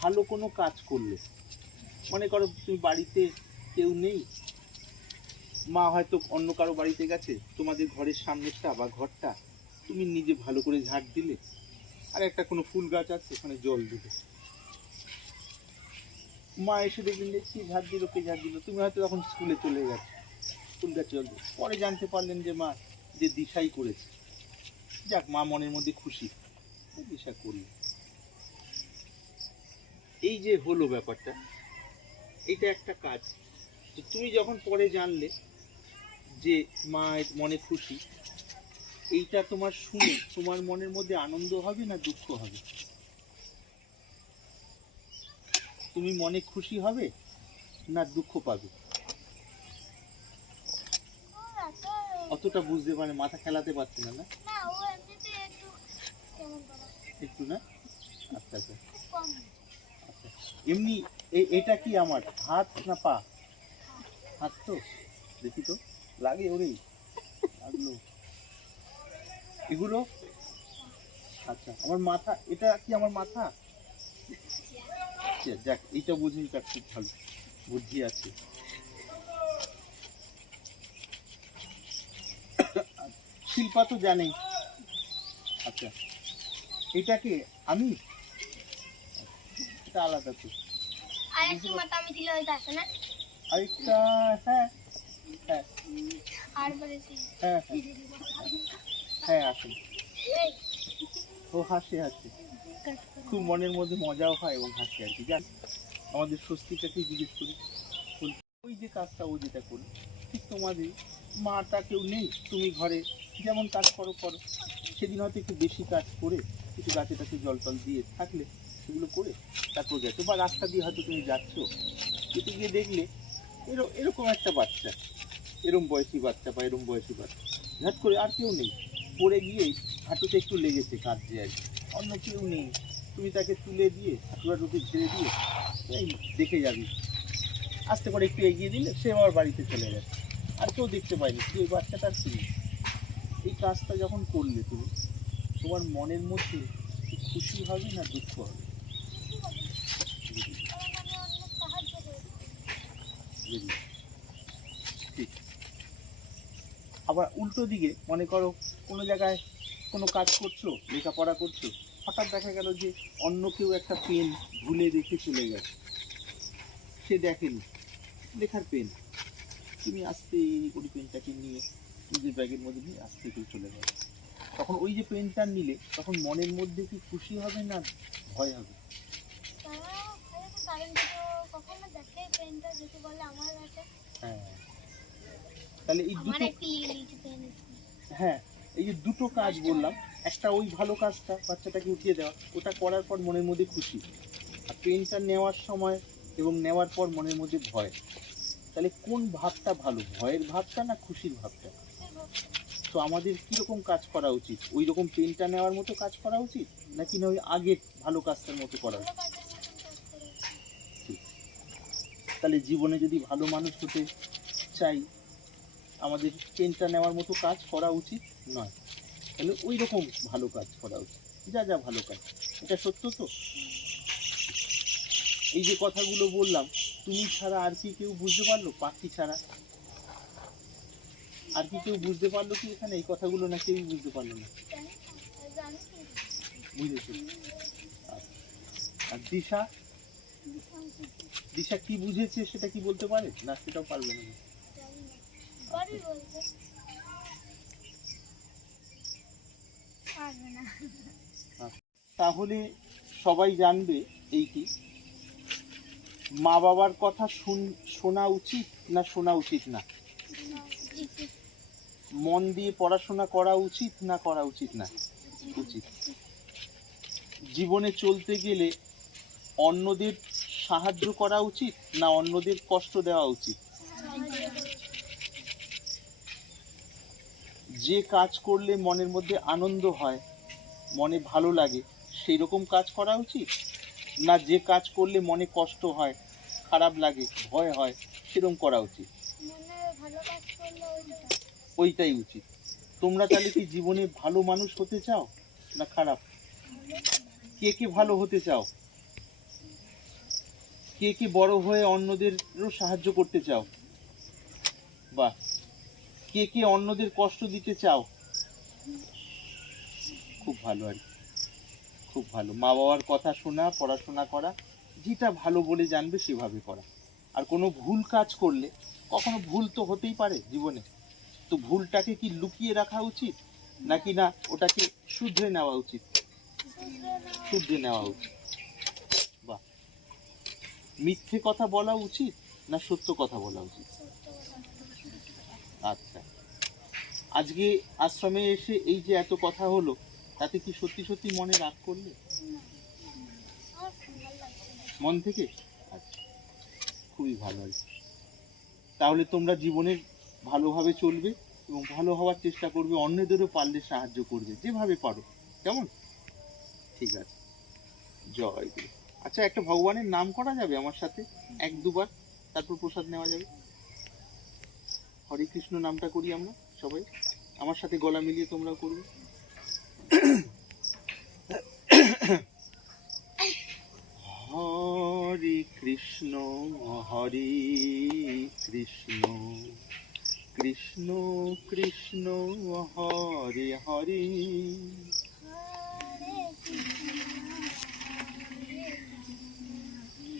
ভালো কোনো কাজ করলে। মনে করো তুমি বাড়িতে কেউ নেই, মা হয়তো অন্য কারও বাড়িতে গেছে, তোমাদের ঘরের সামনেটা বা ঘরটা তুমি নিজে ভালো করে ঝাড় দিলে, আর একটা কোনো ফুল গাছ আছে, ওখানে জল দিলে। মা এসে দেখলেন যে, কি ঝাড় দিল, কে ঝাড় দিল? তুমি হয়তো তখন স্কুলে চলে গেছো, ফুল গাছ জল দিল। পরে জানতে পারলেন যে, মা যে দিশাই করেছে। যাক, মা মনের মধ্যে খুশি, দিশা করল এই যে হলো ব্যাপারটা এটা একটা কাজ। যে তুমি যখন পরে জানলে যে মা মনে খুশি এইটা তোমার শুনে তোমার মনের মধ্যে আনন্দ হবে না দুঃখ হবে? তুমি মনে খুশি হবে না দুঃখ পাবে? অতটা বুঝতে পারে মাথা খেলাতে পারছে না না? একটু না? আচ্ছা আচ্ছা। এমনি এটা কি আমার? হাত না পা? হাত তো দেখি তো। লাগে ওরেই। লাগল। এগুলো? আচ্ছা আমার মাথা এটা কি আমার মাথা? আচ্ছা, যাক এইটা বুঝে এটা খুব ভালো বুদ্ধি আছে। শিল্পা তো জানেই। আচ্ছা এটা কি আমি? আলাদা তো। আর একটু দিলে হয়তো আসে না? আরেকটা হ্যাঁ হ্যাঁ। আর বলেছি। হ্যাঁ আসুন ও হাসি হাসি। খুব মনের মধ্যে মজাও হয় এবং হাসি আর কি জান আমাদের স্বস্তিটাকে জিজ্ঞেস করি। ওই যে কাজটা ও যেটা করি ঠিক তোমাদের মাটা কেউ নেই তুমি ঘরে। যেমন কাজ করো করো। সেদিন হয়তো একটু বেশি কাজ করে একটু গাছে টাছে জল টল দিয়ে থাকলে সেগুলো করে তারপর গেছো। বা রাস্তা দিয়ে হয়তো তুমি যাচ্ছ। যেতে গিয়ে দেখলে এরকম এরকম একটা বাচ্চা। এরম বয়সী বাচ্চা বা এরম বয়সী বাচ্চা। ঝাট করে আর কেউ নেই। পড়ে গিয়ে হাঁটুতে একটু লেগেছে কাঁদছে আর অন্য কেউ নেই। তুমি তাকে তুলে দিয়ে হাঁটুয়াটুকে ছেড়ে দিয়ে এই দেখে যাবি। আস্তে করে একটু এগিয়ে দিলে সে আবার বাড়িতে চলে গেছে। আর কেউ দেখতে পায়নি। তুই ওই বাচ্চাটার তুমি। এই কাজটা যখন করলে তুমি, তোমার মনের মধ্যে খুশি হবে না দুঃখ হবে আমার মানে অন্য সাহায্য করে বুঝলি? ঠিক আবার উল্টো দিকে, মনে করো কোনো জায়গায় কোনো কাজ করছ, লেখাপড়া করছ, হঠাৎ দেখা গেল যে অন্য কেউ একটা পেন ভুলে রেখে চলে গেছে। সে দেখেনি, লেখার পেন। তুমি আস্তে করে পেনটাকে নিয়ে নিজের ব্যাগের মধ্যে নিয়ে আস্তে করে চলে যাবে তখন ওই যে পেনটা নিলে, তখন মনের মধ্যে কি খুশি হবে না ভয় হবে তারা হয়তো কারেন্ট তো কখনো দেখে পেনটা যদি বলে আমার আছে হ্যাঁ। তাহলে এই দুটো হ্যাঁ এই যে দুটো কাজ বললাম একটা ওই ভালো কাজটা বাচ্চাটাকে উঠিয়ে দেওয়া ওটা করার পর মনের মধ্যে খুশি। আর পেনটা নেওয়ার সময় এবং নেওয়ার পর মনের মধ্যে ভয়। তাহলে কোন ভাবটা ভালো ভয়ের ভাবটা না খুশির ভাবটা? তো আমাদের কীরকম কাজ করা উচিত? ওই রকম পেনটা নেওয়ার মতো কাজ করা উচিত? নাকি না ওই আগের ভালো কাজটার মতো করা উচিত ভালো কাজের মতন কাজ করে তাহলে জীবনে যদি ভালো মানুষ হতে চাই আমাদের পেনটা নেওয়ার মতো কাজ করা উচিত নয়। তাহলে ওই রকম ভালো কাজ করা উচিত। যা যা ভালো কাজ। এটা সত্য তো? এই যে কথাগুলো বললাম তুমি ছাড়া আর কি কেউ বুঝতে পারল? পাখি ছাড়া। আর কি কেউ বুঝতে পারল কি এখানে? এই কথাগুলো না কেউই বুঝতে পারল না। বুঝেছ। আর দিশা দিশা কি বুঝেছে সেটা কি বলতে পারে? না সেটাও পারবে না। তাহলে সবাই জানবে এই কি? মা বাবার কথা শুন- শোনা উচিত না শোনা উচিত না? মন দিয়ে পড়াশোনা করা উচিত না করা উচিত না? উচিত। জীবনে চলতে গেলে অন্যদের সাহায্য করা উচিত না অন্যদের কষ্ট দেওয়া উচিত? যে কাজ করলে মনের মধ্যে আনন্দ হয়, মনে ভালো লাগে সেই রকম কাজ করা উচিত? না যে কাজ করলে মনে কষ্ট হয়, খারাপ লাগে, ভয় হয়, সেরকম করা উচিত? ওইটাই উচিত। তোমরা তাহলে কি জীবনে ভালো মানুষ হতে চাও না খারাপ? কে কে ভালো হতে চাও? কে কে বড় হয়ে অন্যদেরও সাহায্য করতে চাও? বাহ। কে কে অন্যদের কষ্ট দিতে চাও? খুব ভালো আর। খুব ভালো। মা বাবার কথা শোনা, পড়াশোনা করা, যেটা ভালো বলে জানবে সেভাবে করা। আর কোনো ভুল কাজ করলে, কখনো ভুল তো হতেই পারে জীবনে। তো ভুলটাকে কি লুকিয়ে রাখা উচিত? নাকি না, ওটাকে শুধরে নেওয়া উচিত? শুধরে নেওয়া উচিত। মিথ্যে কথা বলা উচিত না সত্য কথা বলা উচিত? আচ্ছা। আজকে আশ্রমে এসে এই যে এত কথা হলো, তাতে কি সত্যি সত্যি মনে রাগ করলে? মন থেকে? আচ্ছা। খুবই ভালো তাহলে তোমরা জীবনে ভালোভাবে চলবে এবং ভালো হওয়ার চেষ্টা করবে, অন্যদেরও পারলে সাহায্য করবে, যেভাবে পারো। কেমন? ঠিক আছে। জয় গুরু। আচ্ছা একটা ভগবানের নাম করা যাবে আমার সাথে? এক, দুবার, তারপর প্রসাদ নেওয়া যাবে। হরে কৃষ্ণ নামটা করি আমরা সবাই। আমার সাথে গলা মিলিয়ে তোমরা করবে। হরে কৃষ্ণ হরে কৃষ্ণ কৃষ্ণ কৃষ্ণ, হরে হরে কৃষ্ণ কৃষ্ণ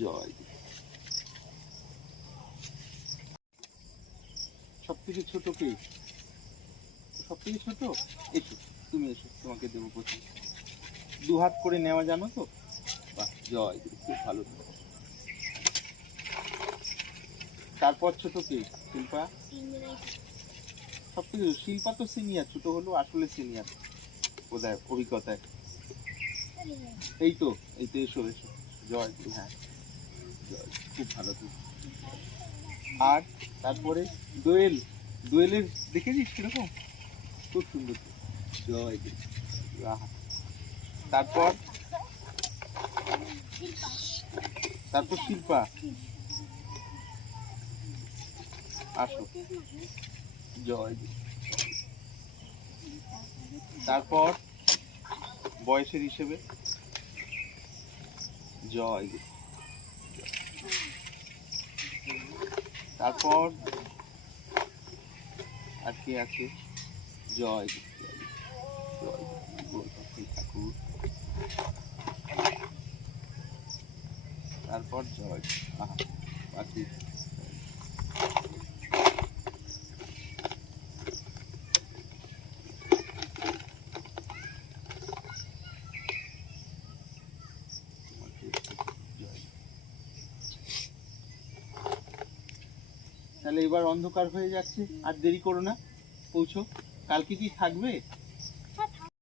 জয়। কে? এসো, তুমি এসো, তোমাকে দেবো প্রথম। দু হাত করে নেওয়া জানো তো? জয়, খুব ভালো। তারপর ছোট কে? শিল্পা? সব থেকে শিল্পা তো সিনিয়র ছোট হলো আসলে সিনিয়র বোধহয় অভিজ্ঞতায়। এই তো এই তো এসো এসো। জয় হ্যাঁ। খুব ভালো আর তারপরে দোয়েল। দোয়েলের দেখেছিস কীরকম? খুব সুন্দর। জয় তারপর? তারপর শিল্পা। আসো। জয় তারপর বয়সের হিসেবে? জয়। তারপর আর কে আছে? জয় জয় তারপর জয়। আহা বাকি জয়। তাহলে এবার অন্ধকার হয়ে যাচ্ছে। আর দেরি করো না পৌঁছো। কালকে কি থাকবে?